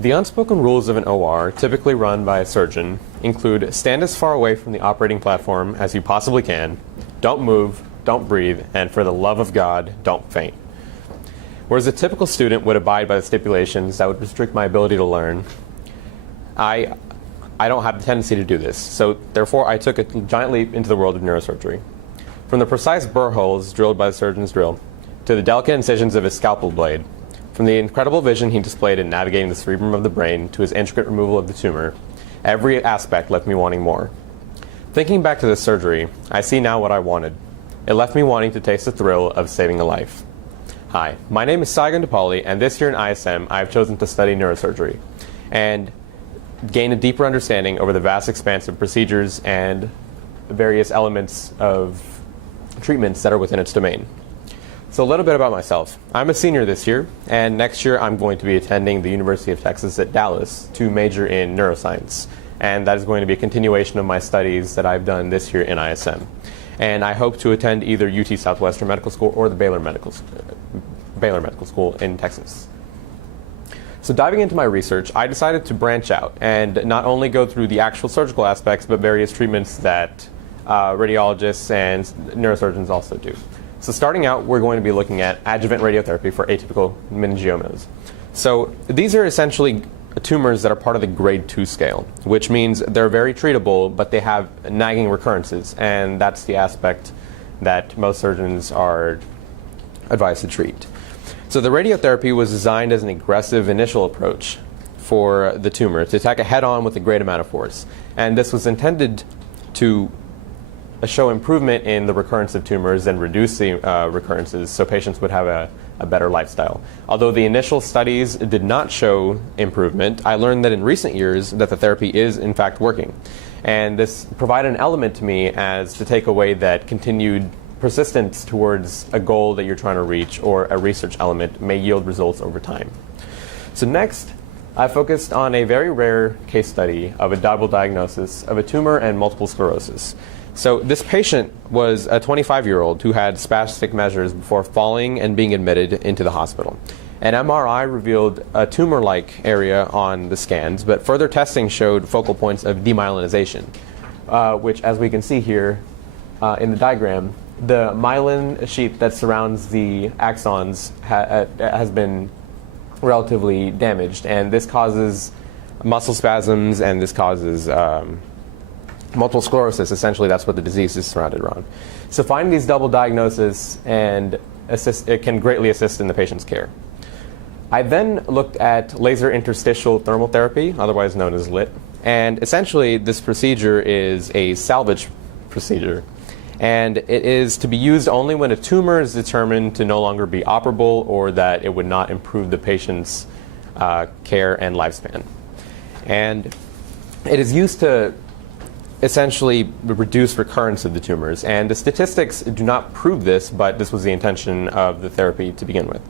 The unspoken rules of an OR, typically run by a surgeon, include stand as far away from the operating platform as you possibly can, don't move, don't breathe, and for the love of God, don't faint. Whereas a typical student would abide by the stipulations that would restrict my ability to learn, I don't have the tendency to do this, so therefore I took a giant leap into the world of neurosurgery. From the precise burr holes drilled by the surgeon's drill, to the delicate incisions of his scalpel blade, from the incredible vision he displayed in navigating the cerebrum of the brain to his intricate removal of the tumor, every aspect left me wanting more. Thinking back to this surgery, I see now what I wanted. It left me wanting to taste the thrill of saving a life. Hi, my name is Sai G FPN1, and this year in ISM, I have chosen to study neurosurgery and gain a deeper understanding over the vast expanse of procedures and various elements of treatments that are within its domain. So a little bit about myself. I'm a senior this year, and next year I'm going to be attending the University of Texas at Dallas to major in neuroscience. And that is going to be a continuation of my studies that I've done this year in ISM. And I hope to attend either UT Southwestern Medical School or the Baylor Medical School in Texas. So diving into my research, I decided to branch out and not only go through the actual surgical aspects, but various treatments that radiologists and neurosurgeons also do. So starting out, we're going to be looking at adjuvant radiotherapy for atypical meningiomas. So these are essentially tumors that are part of the grade 2 scale, which means they're very treatable, but they have nagging recurrences, and that's the aspect that most surgeons are advised to treat. So the radiotherapy was designed as an aggressive initial approach for the tumor to attack it head-on with a great amount of force, and this was intended to show improvement in the recurrence of tumors and reduce the recurrences so patients would have a better lifestyle. Although the initial studies did not show improvement, I learned that in recent years that the therapy is in fact working. And this provided an element to me as to take away that continued persistence towards a goal that you're trying to reach or a research element may yield results over time. So next, I focused on a very rare case study of a double diagnosis of a tumor and multiple sclerosis. So this patient was a 25-year-old who had spastic measures before falling and being admitted into the hospital. An MRI revealed a tumor-like area on the scans, but further testing showed focal points of demyelinization, which, as we can see here in the diagram, the myelin sheath that surrounds the axons has been relatively damaged, and this causes muscle spasms, and this causes multiple sclerosis. Essentially, that's what the disease is surrounded around. So finding these double diagnoses and it can greatly assist in the patient's care. I then looked at laser interstitial thermal therapy, otherwise known as LIT, and essentially this procedure is a salvage procedure, and it is to be used only when a tumor is determined to no longer be operable or that it would not improve the patient's care and lifespan. And it is used to essentially reduce recurrence of the tumors. And the statistics do not prove this, but this was the intention of the therapy to begin with.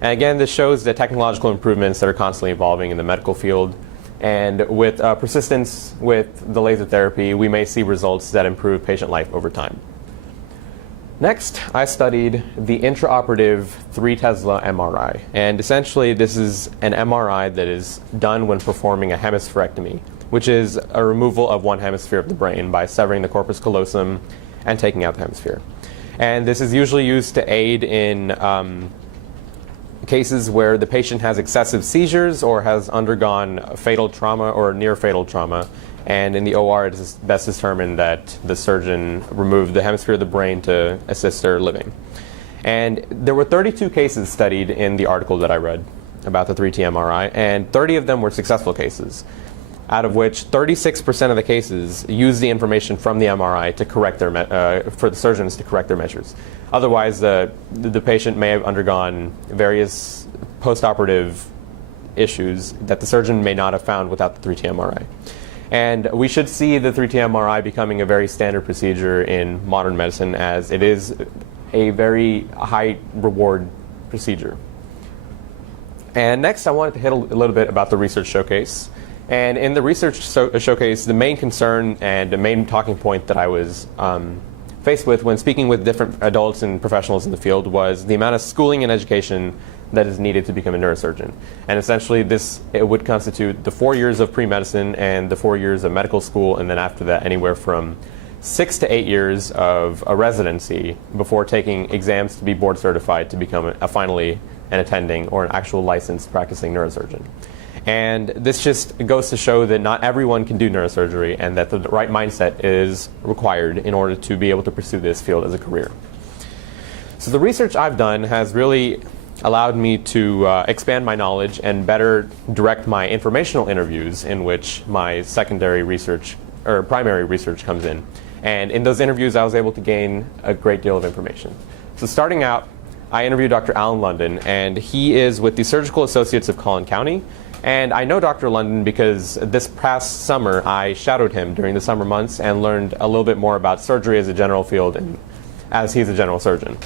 And again, this shows the technological improvements that are constantly evolving in the medical field. And with persistence with the laser therapy, we may see results that improve patient life over time. Next, I studied the intraoperative 3 Tesla MRI. And essentially, this is an MRI that is done when performing a hemispherectomy, which is a removal of one hemisphere of the brain by severing the corpus callosum and taking out the hemisphere. And this is usually used to aid in cases where the patient has excessive seizures or has undergone fatal trauma or near fatal trauma. And in the OR, it is best determined that the surgeon removed the hemisphere of the brain to assist their living. And there were 32 cases studied in the article that I read about the 3T MRI, and 30 of them were successful cases, out of which 36% of the cases used the information from the MRI to correct their for the surgeons to correct their measures. Otherwise, the patient may have undergone various postoperative issues that the surgeon may not have found without the 3T MRI. And we should see the 3T MRI becoming a very standard procedure in modern medicine, as it is a very high reward procedure. And next, I wanted to hit a little bit about the research showcase. And in the research showcase, the main concern and the main talking point that I was faced with when speaking with different adults and professionals in the field was the amount of schooling and education that is needed to become a neurosurgeon. And essentially it would constitute the 4 years of pre-medicine and the 4 years of medical school, and then after that anywhere from 6 to 8 years of a residency before taking exams to be board certified to become finally an attending or an actual licensed practicing neurosurgeon. And this just goes to show that not everyone can do neurosurgery, and that the right mindset is required in order to be able to pursue this field as a career. So the research I've done has really allowed me to expand my knowledge and better direct my informational interviews, in which my secondary research or primary research comes in. And in those interviews, I was able to gain a great deal of information. So starting out, I interviewed Dr. Alan London, and he is with the Surgical Associates of Collin County. And I know Dr. London because this past summer I shadowed him during the summer months and learned a little bit more about surgery as a general field, and as he's a general surgeon.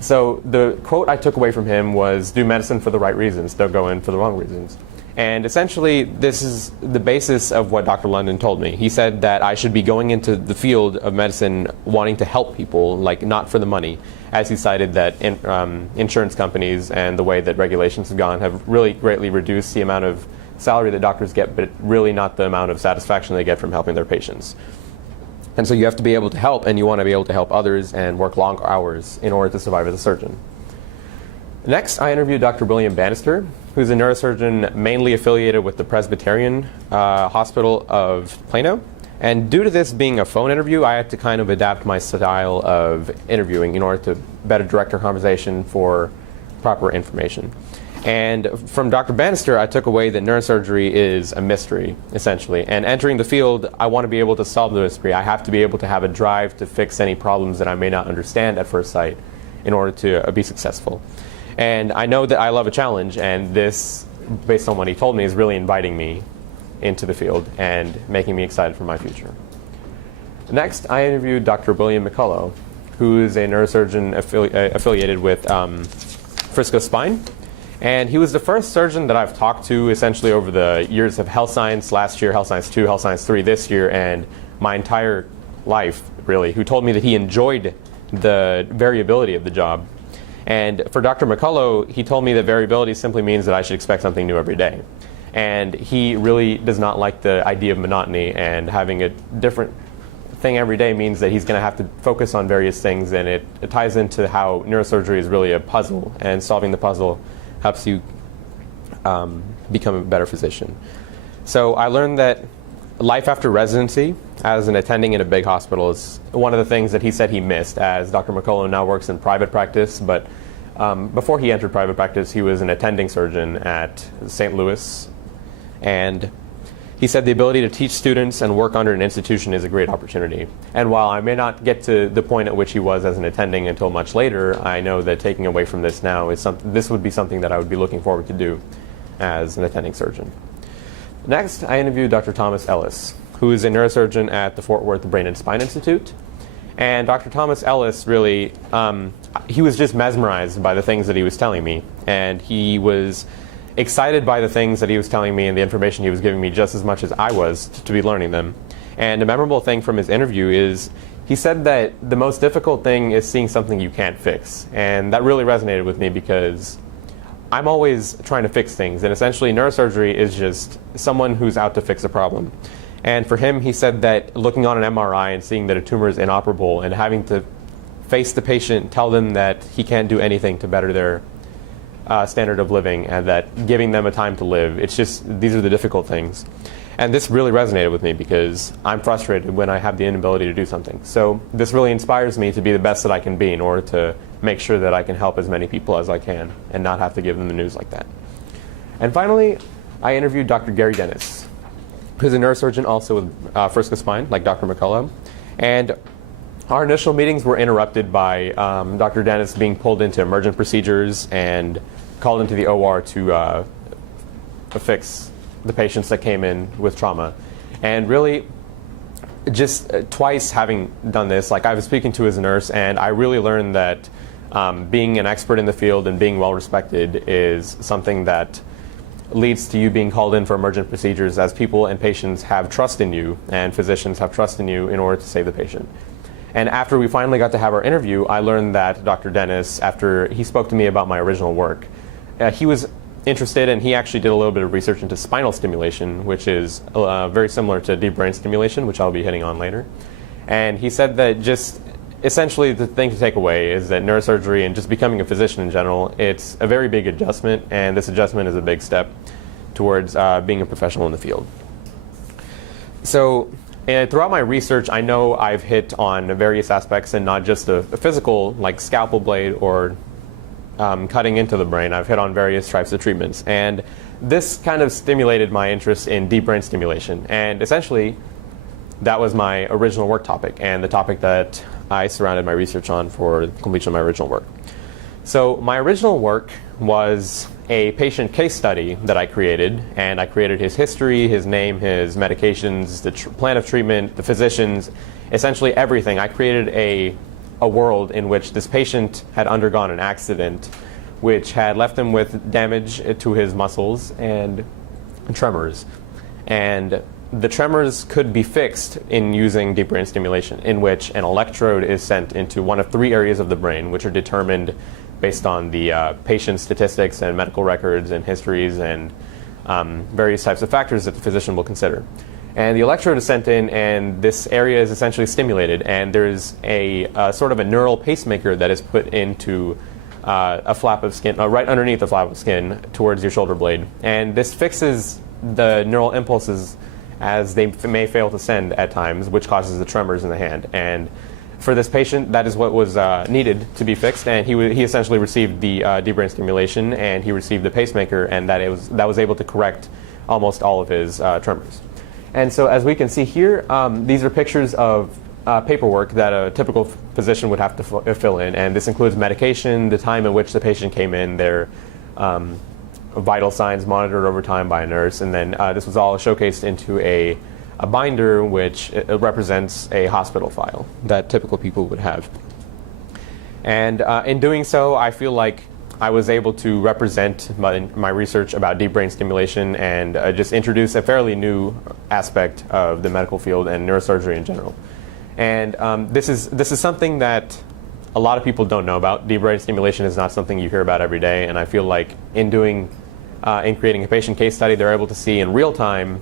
So the quote I took away from him was, "Do medicine for the right reasons, don't go in for the wrong reasons." And essentially this is the basis of what Dr. London told me. He said that I should be going into the field of medicine wanting to help people, like not for the money, as he cited that insurance companies and the way that regulations have gone have really greatly reduced the amount of salary that doctors get, but really not the amount of satisfaction they get from helping their patients. And so you have to be able to help, and you want to be able to help others and work long hours in order to survive as a surgeon. Next, I interviewed Dr. William Bannister, who's a neurosurgeon mainly affiliated with the Presbyterian Hospital of Plano. And due to this being a phone interview, I had to kind of adapt my style of interviewing in order to better direct our conversation for proper information. And from Dr. Bannister, I took away that neurosurgery is a mystery, essentially. And entering the field, I want to be able to solve the mystery. I have to be able to have a drive to fix any problems that I may not understand at first sight in order to be successful. And I know that I love a challenge, and this, based on what he told me, is really inviting me into the field and making me excited for my future. Next, I interviewed Dr. William McCullough, who is a neurosurgeon affiliated with Frisco Spine. And he was the first surgeon that I've talked to essentially over the years of health science, last year, health science 2, health science 3 this year, and my entire life, really, who told me that he enjoyed the variability of the job. And for Dr. McCullough, he told me that variability simply means that I should expect something new every day. And he really does not like the idea of monotony, and having a different thing every day means that he's going to have to focus on various things, and it ties into how neurosurgery is really a puzzle, and solving the puzzle helps you become a better physician. So I learned that life after residency as an attending in a big hospital is one of the things that he said he missed, as Dr. McCullough now works in private practice, but before he entered private practice, he was an attending surgeon at St. Louis. And he said the ability to teach students and work under an institution is a great opportunity. And while I may not get to the point at which he was as an attending until much later, I know that taking away from this now is this would be something that I would be looking forward to do as an attending surgeon. Next, I interviewed Dr. Thomas Ellis, who is a neurosurgeon at the Fort Worth Brain and Spine Institute. And Dr. Thomas Ellis really, he was just mesmerized by the things that he was telling me. And he was excited by the things that he was telling me and the information he was giving me just as much as I was to be learning them. And a memorable thing from his interview is he said that the most difficult thing is seeing something you can't fix. And that really resonated with me, because I'm always trying to fix things, and essentially neurosurgery is just someone who's out to fix a problem. And for him, he said that looking on an MRI and seeing that a tumor is inoperable and having to face the patient, tell them that he can't do anything to better their standard of living, and that giving them a time to live, it's just, these are the difficult things. And this really resonated with me, because I'm frustrated when I have the inability to do something. So this really inspires me to be the best that I can be in order to make sure that I can help as many people as I can and not have to give them the news like that. And finally, I interviewed Dr. Gary Dennis, who's a neurosurgeon also with Frisco Spine, like Dr. McCullough. And our initial meetings were interrupted by Dr. Dennis being pulled into emergent procedures and called into the OR to fix the patients that came in with trauma. And really, just twice having done this, like I was speaking to as a nurse, and I really learned that being an expert in the field and being well respected is something that leads to you being called in for emergent procedures, as people and patients have trust in you and physicians have trust in you in order to save the patient. And after we finally got to have our interview, I learned that Dr. Dennis, after he spoke to me about my original work, he was interested, and he actually did a little bit of research into spinal stimulation, which is very similar to deep brain stimulation, which I'll be hitting on later. And he said that just essentially the thing to take away is that neurosurgery and just becoming a physician in general, it's a very big adjustment, and this adjustment is a big step towards being a professional in the field. So throughout my research, I know I've hit on various aspects and not just a physical, like scalpel blade or cutting into the brain. I've hit on various types of treatments, and this kind of stimulated my interest in deep brain stimulation. And essentially, that was my original work topic and the topic that I surrounded my research on for completion of my original work. So my original work was a patient case study that I created, and I created his history, his name, his medications, the plan of treatment, the physicians, essentially everything. I created a world in which this patient had undergone an accident which had left him with damage to his muscles and tremors. And the tremors could be fixed in using deep brain stimulation, in which an electrode is sent into one of 3 areas of the brain, which are determined based on the patient's statistics and medical records and histories and various types of factors that the physician will consider. And the electrode is sent in, and this area is essentially stimulated, and there's a sort of a neural pacemaker that is put into a flap of skin, right underneath the flap of skin towards your shoulder blade. And this fixes the neural impulses as they may fail to send at times, which causes the tremors in the hand. And for this patient, that is what was needed to be fixed, and he essentially received the deep brain stimulation, and he received the pacemaker, and that was able to correct almost all of his tremors. And so, as we can see here, these are pictures of paperwork that a typical physician would have to fill in, and this includes medication, the time in which the patient came in, their vital signs monitored over time by a nurse, and then this was all showcased into a binder which represents a hospital file that typical people would have. And in doing so, I feel like I was able to represent my research about deep brain stimulation and just introduce a fairly new aspect of the medical field and neurosurgery in general. And this is something that a lot of people don't know about. Deep brain stimulation is not something you hear about every day, and I feel like in creating a patient case study, they're able to see in real time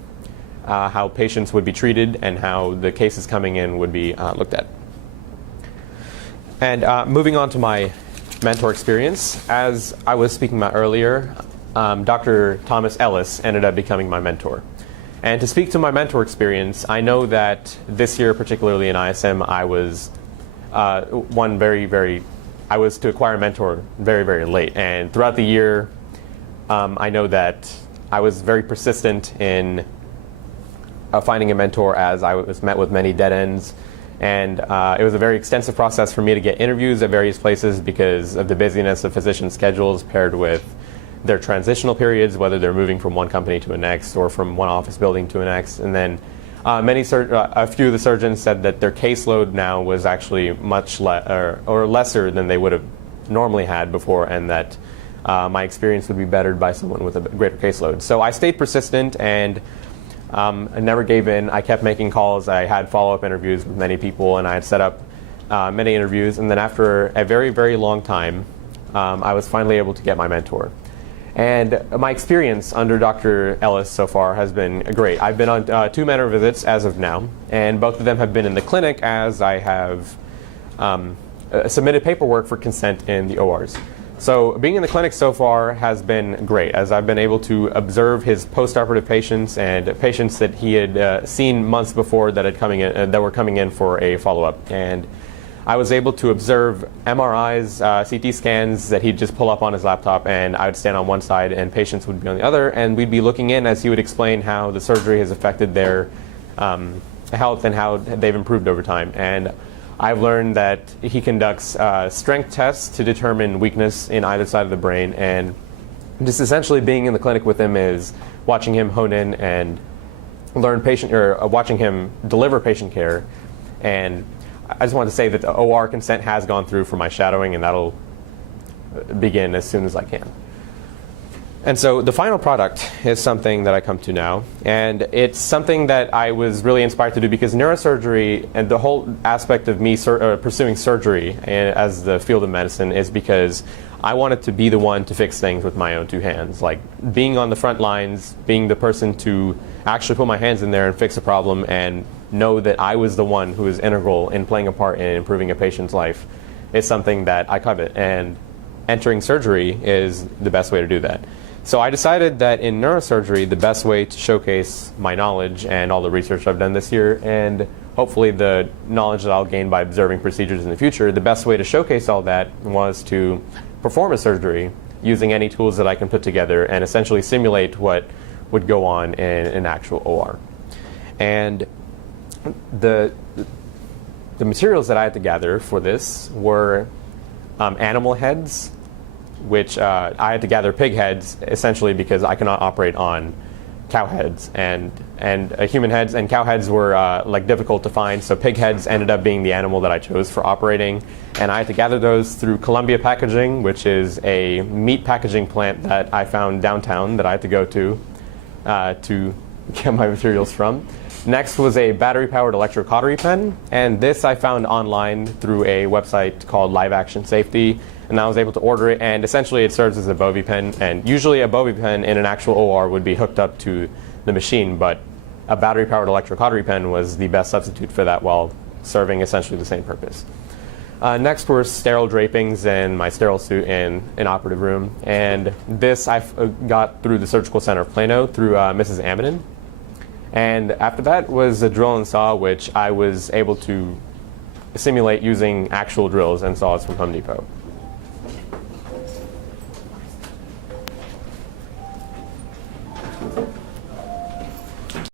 how patients would be treated and how the cases coming in would be looked at. And moving on to my mentor experience, as I was speaking about earlier, Dr. Thomas Ellis ended up becoming my mentor. And to speak to my mentor experience, I know that this year, particularly in ISM, I was I was to acquire a mentor very, very late. And throughout the year, I know that I was very persistent in finding a mentor, as I was met with many dead ends. And it was a very extensive process for me to get interviews at various places because of the busyness of physician schedules paired with their transitional periods, whether they're moving from one company to the next or from one office building to the next. And then a few of the surgeons said that their caseload now was actually much lesser than they would have normally had before, and that my experience would be bettered by someone with a greater caseload. So I stayed persistent, and I never gave in. I kept making calls. I had follow-up interviews with many people, and I had set up many interviews. And then after a very, very long time, I was finally able to get my mentor. And my experience under Dr. Ellis so far has been great. I've been on 2 mentor visits as of now, and both of them have been in the clinic, as I have submitted paperwork for consent in the ORs. So being in the clinic so far has been great, as I've been able to observe his post-operative patients and patients that he had seen months before that were coming in for a follow-up. And I was able to observe MRIs, CT scans that he'd just pull up on his laptop, and I would stand on one side and patients would be on the other, and we'd be looking in as he would explain how the surgery has affected their health and how they've improved over time. And I've learned that he conducts strength tests to determine weakness in either side of the brain, and just essentially being in the clinic with him is watching him hone in and learn watching him deliver patient care. And I just want to say that the OR consent has gone through for my shadowing, and that'll begin as soon as I can. And so the final product is something that I come to now, and it's something that I was really inspired to do because neurosurgery and the whole aspect of me pursuing surgery as the field of medicine is because I wanted to be the one to fix things with my own two hands. Like being on the front lines, being the person to actually put my hands in there and fix a problem and know that I was the one who was integral in playing a part in improving a patient's life is something that I covet. And entering surgery is the best way to do that. So I decided that in neurosurgery, the best way to showcase my knowledge and all the research I've done this year, and hopefully the knowledge that I'll gain by observing procedures in the future, the best way to showcase all that was to perform a surgery using any tools that I can put together and essentially simulate what would go on in an actual OR. And the materials that I had to gather for this were animal heads, which I had to gather pig heads essentially because I cannot operate on cow heads, and human heads and cow heads were like difficult to find, so pig heads ended up being the animal that I chose for operating, and I had to gather those through Columbia Packaging, which is a meat packaging plant that I found downtown that I had to go to get my materials from. Next was a battery-powered electrocautery pen, and this I found online through a website called Live Action Safety, and I was able to order it, and essentially it serves as a Bovie pen, and usually a Bovie pen in an actual OR would be hooked up to the machine, but a battery-powered electrocautery pen was the best substitute for that while serving essentially the same purpose. Next were sterile drapings and my sterile suit in an operative room, and this I got through the Surgical Center of Plano through Mrs. Amidon. And after that was a drill and saw, which I was able to simulate using actual drills and saws from Home Depot.